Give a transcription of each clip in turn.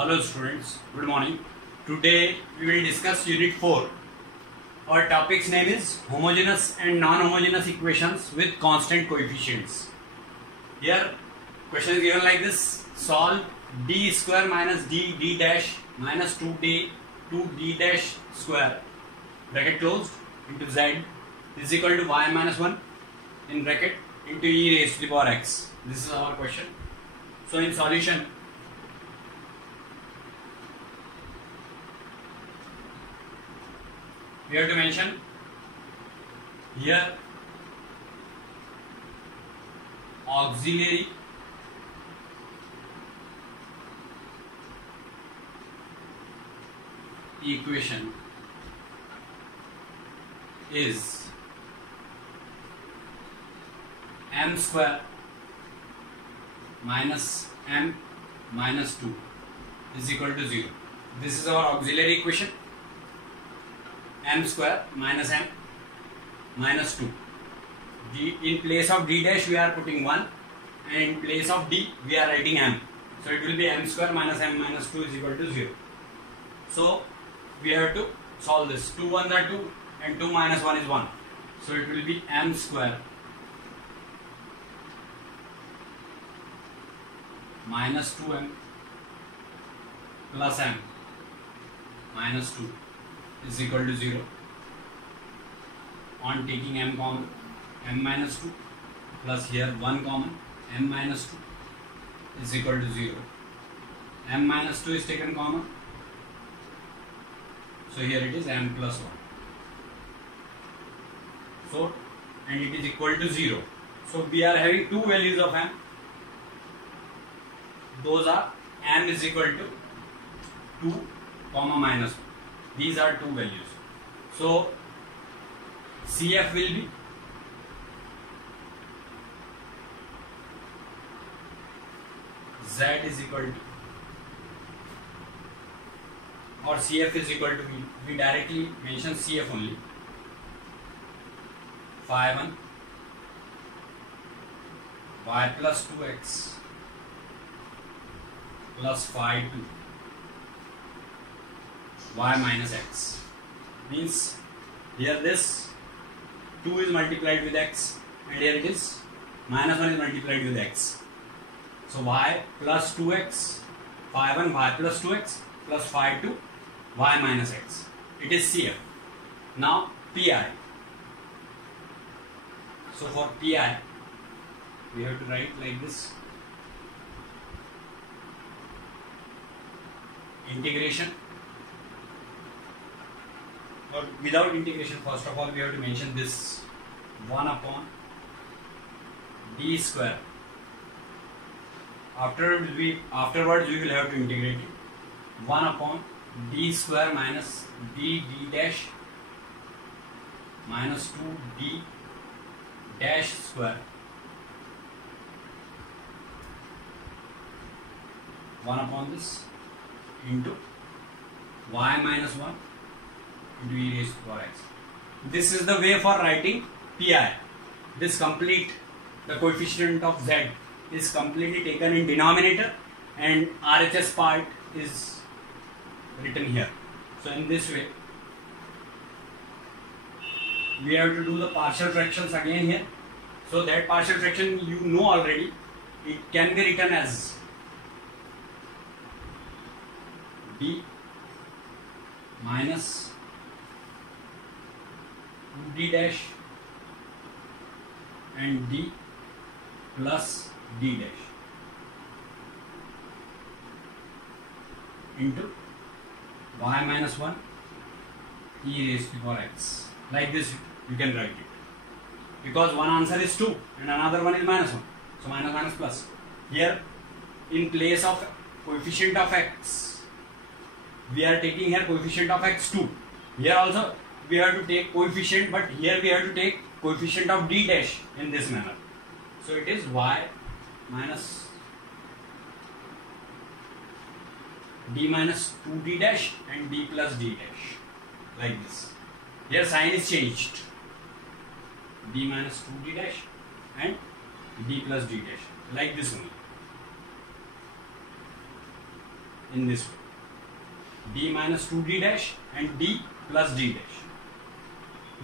Hello students, good morning. Today we will discuss Unit 4. Our topic's name is homogeneous and non-homogeneous equations with constant coefficients. Here question is given like this: solve d square minus d dash minus 2d dash square bracket closed into z is equal to y minus 1 in bracket into e raised to the power x. This is our question. So in solution, we have to mention here auxiliary equation is m square minus m minus 2 is equal to 0. This is our auxiliary equation. M square minus m minus 2. In place of d dash we are putting 1, and in place of d we are writing m. So it will be m square minus m minus 2 is equal to 0. So we have to solve this. 2 1 are 2 and 2 minus 1 is 1. So it will be m square minus 2m plus m minus 2 is equal to 0. On taking m common, m minus 2 plus here 1 common, m minus 2 is equal to 0. M minus 2 is taken common, so here it is m plus 1. So, and it is equal to 0. So we are having two values of m. Those are m is equal to 2 comma minus 1. These are two values. So CF will be Z is equal to, or CF is equal to, we directly mention CF only, phi 1 y plus 2x plus phi 2 y minus x. Means here this 2 is multiplied with x, and here it is minus 1 is multiplied with x. So y plus 2x, phi 1 y plus 2x plus phi 2 y minus x. It is CF. Now PI. So for PI we have to write like this: integration, or without integration, first of all we have to mention this 1 upon d square. Afterwards we will have to integrate it. 1 upon d square minus d dash minus 2d dash square, 1 upon this into y minus 1 into e raised to power x. This is the way for writing PI. This complete, the coefficient of z is completely taken in denominator, and RHS part is written here. So in this way we have to do the partial fractions again here. So that partial fraction you know already. It can be written as d minus 2d dash and d plus d dash into y minus 1 e raised to power x. Like this you can write it, because one answer is 2 and another one is minus 1. So minus minus plus. Here in place of coefficient of x we are taking here coefficient of x 2. Here also we have to take coefficient, but here we have to take coefficient of d dash in this manner. So it is y minus d minus 2d dash and d plus d dash, like this. Here sign is changed. d minus 2d dash and d plus d dash, like this only. in this way. D minus 2D dash and D plus D dash.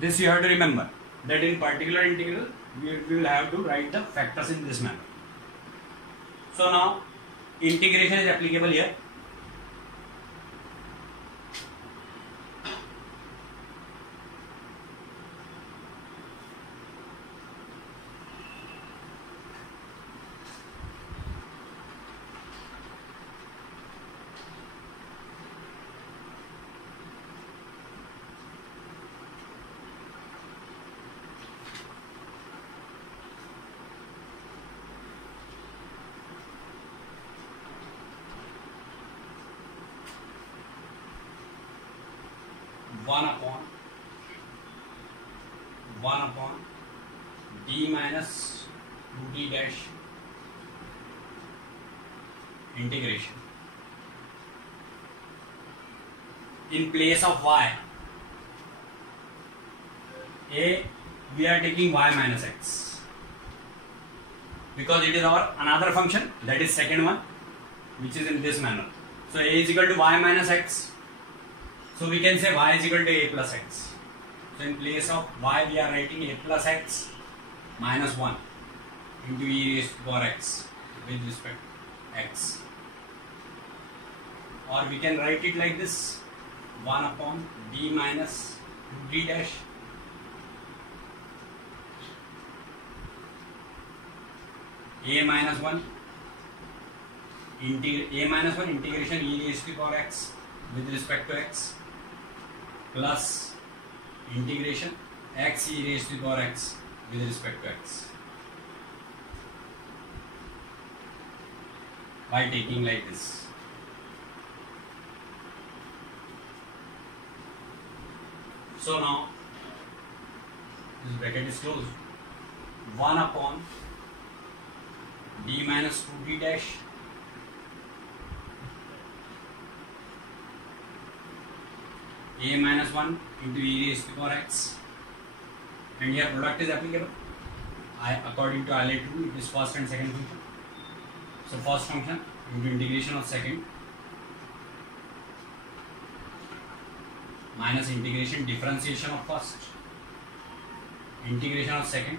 This you have to remember that in particular integral we will have to write the factors in this manner. So now integration is applicable here. one upon D minus 2D dash integration. In place of y, we are taking y minus x because it is our another function, that is second one, which is in this manner. So a is equal to y minus x. So we can say y is equal to a plus x. So in place of y we are writing a plus x minus 1 into e raised to power x with respect to x. Or we can write it like this, 1 upon d minus 2d dash a minus 1 integration e raised to power x with respect to x plus integration x e raised to power x with respect to x by taking like this. So now this bracket is closed. 1 upon d minus 2d dash a minus 1 into e raised to power x, and here product is applicable. According to ILA 2 it is first and second function. So first function into integration of second minus integration differentiation of first integration of second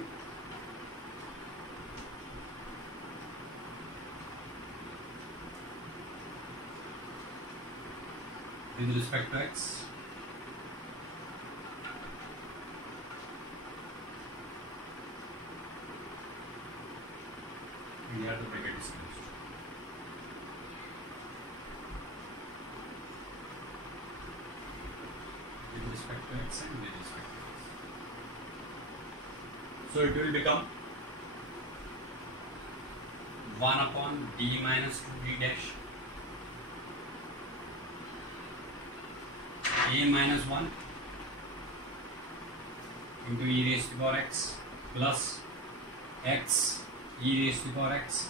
with respect to x and here the bracket is closed. With respect to x and with respect to x. So it will become 1 upon d minus 2d dash a minus 1 into e raised to power x plus x e raised to power x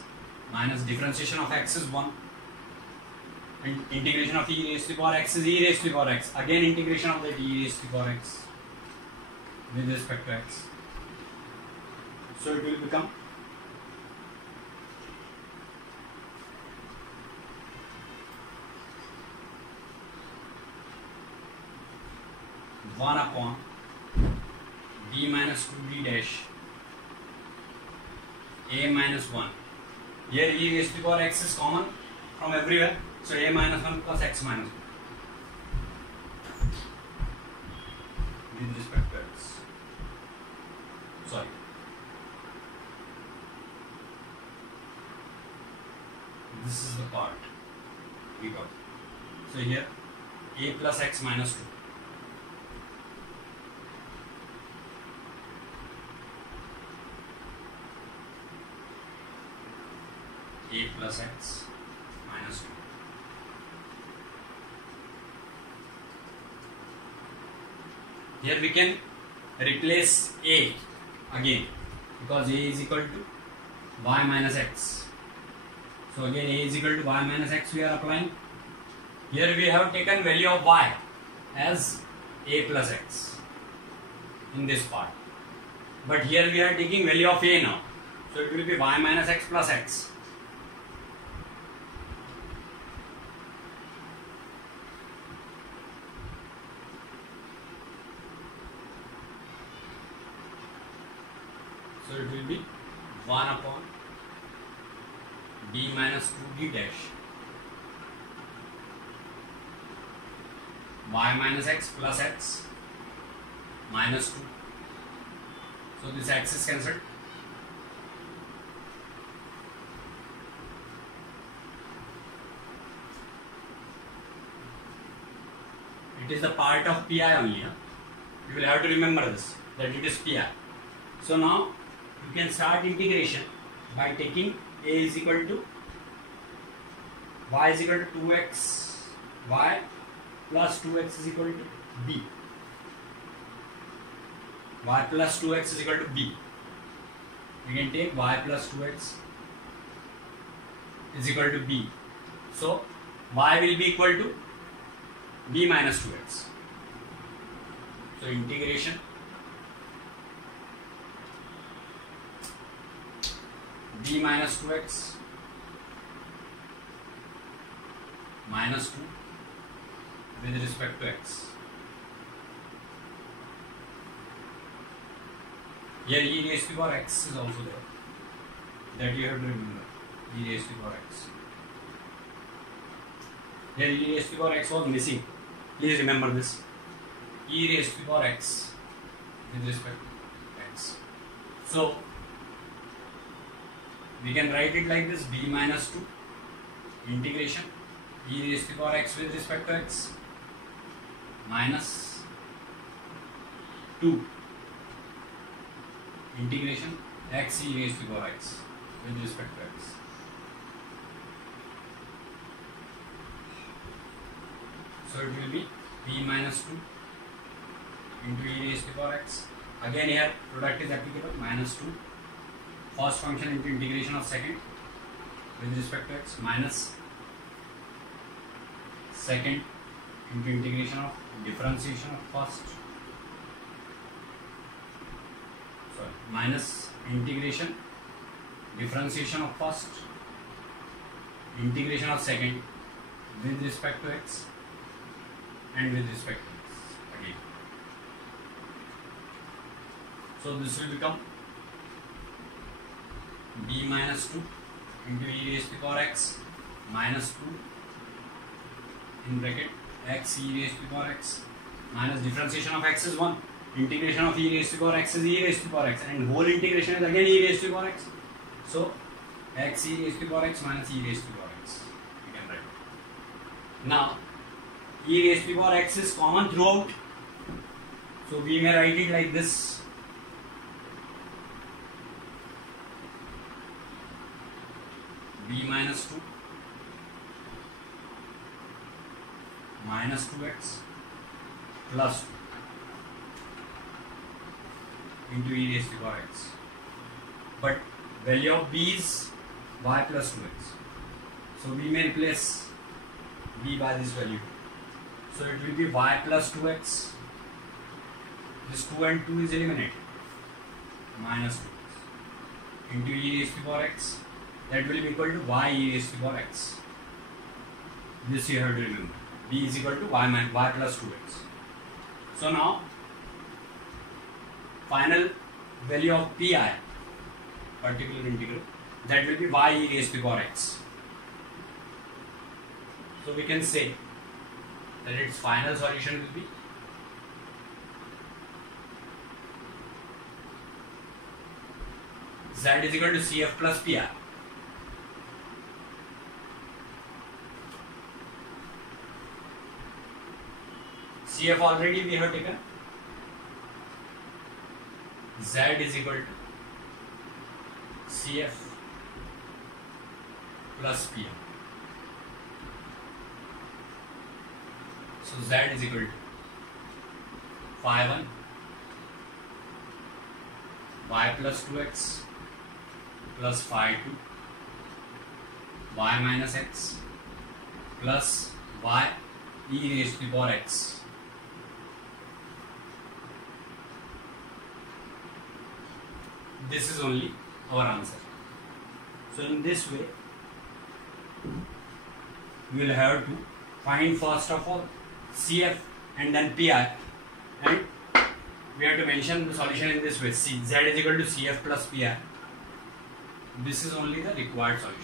minus differentiation of x is 1 and integration of e raised to power x is e raised to power x, again integration of that e raised to power x with respect to x. So it will become 1 upon d minus 2d dash a minus 1. Here e raised to power x is common from everywhere, so a minus 1 plus x minus 1 with respect to x. Sorry. This is the part we got. So here a plus x minus 2. A plus x minus 2. Here we can replace a again because a is equal to y minus x. So again a is equal to y minus x we are applying. Here we have taken value of y as a plus x in this part. But here we are taking value of a now. So it will be y minus x plus x. 1 upon d minus 2d dash y minus x plus x minus 2. So this x is cancelled. It is the part of pi only. You will have to remember this, that it is pi. So now you can start integration by taking a is equal to y is equal to 2x y plus 2x is equal to b. Y plus 2x is equal to b. We can take y plus 2x is equal to b. So y will be equal to b minus 2x. So integration b minus 2x minus 2 with respect to x. Here e raised to the power x is also there. That you have to remember. E raised to the power x. Here e raised to the power x was missing. Please remember this. E raised to the power x with respect to x. So we can write it like this: b minus 2 integration e raised to the power x with respect to x minus 2 integration x e raised to the power x with respect to x. So it will be b minus 2 into e raised to the power x. Again here product is applicable, minus 2 first function into integration of second with respect to x minus second into integration of differentiation of first, sorry, minus integration differentiation of first integration of second with respect to x and with respect to x again. So this will become b minus 2 into e raised to the power x minus 2 in bracket x e raised to the power x minus differentiation of x is 1, integration of e raised to the power x is e raised to the power x, and whole integration is again e raised to the power x. So x e raised to the power x minus e raised to the power x we can write. Now e raised to the power x is common throughout, so we may write it like this: b minus 2 minus 2x plus 2 into e raised to the power x. But value of b is y plus 2x. So we may replace b by this value. So it will be y plus 2x. This 2 and 2 is eliminated. Minus 2x into e raised to the power x. That will be equal to y e raised to the power x. This you have to remember. B is equal to y plus 2x. So now final value of pi, particular integral, that will be y e raised to the power x. So we can say that its final solution will be z is equal to cf plus pi. CF already we have taken. Z is equal to CF plus P. So Z is equal to phi 1 y plus 2x plus phi 2 y minus x plus y e raised to the power x. This is only our answer. So in this way, we will have to find first of all CF and then PI, and we have to mention the solution in this way: Z is equal to CF plus PI This is only the required solution.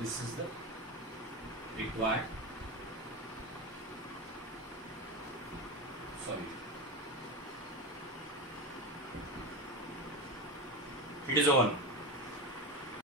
This is the required solution. It is over.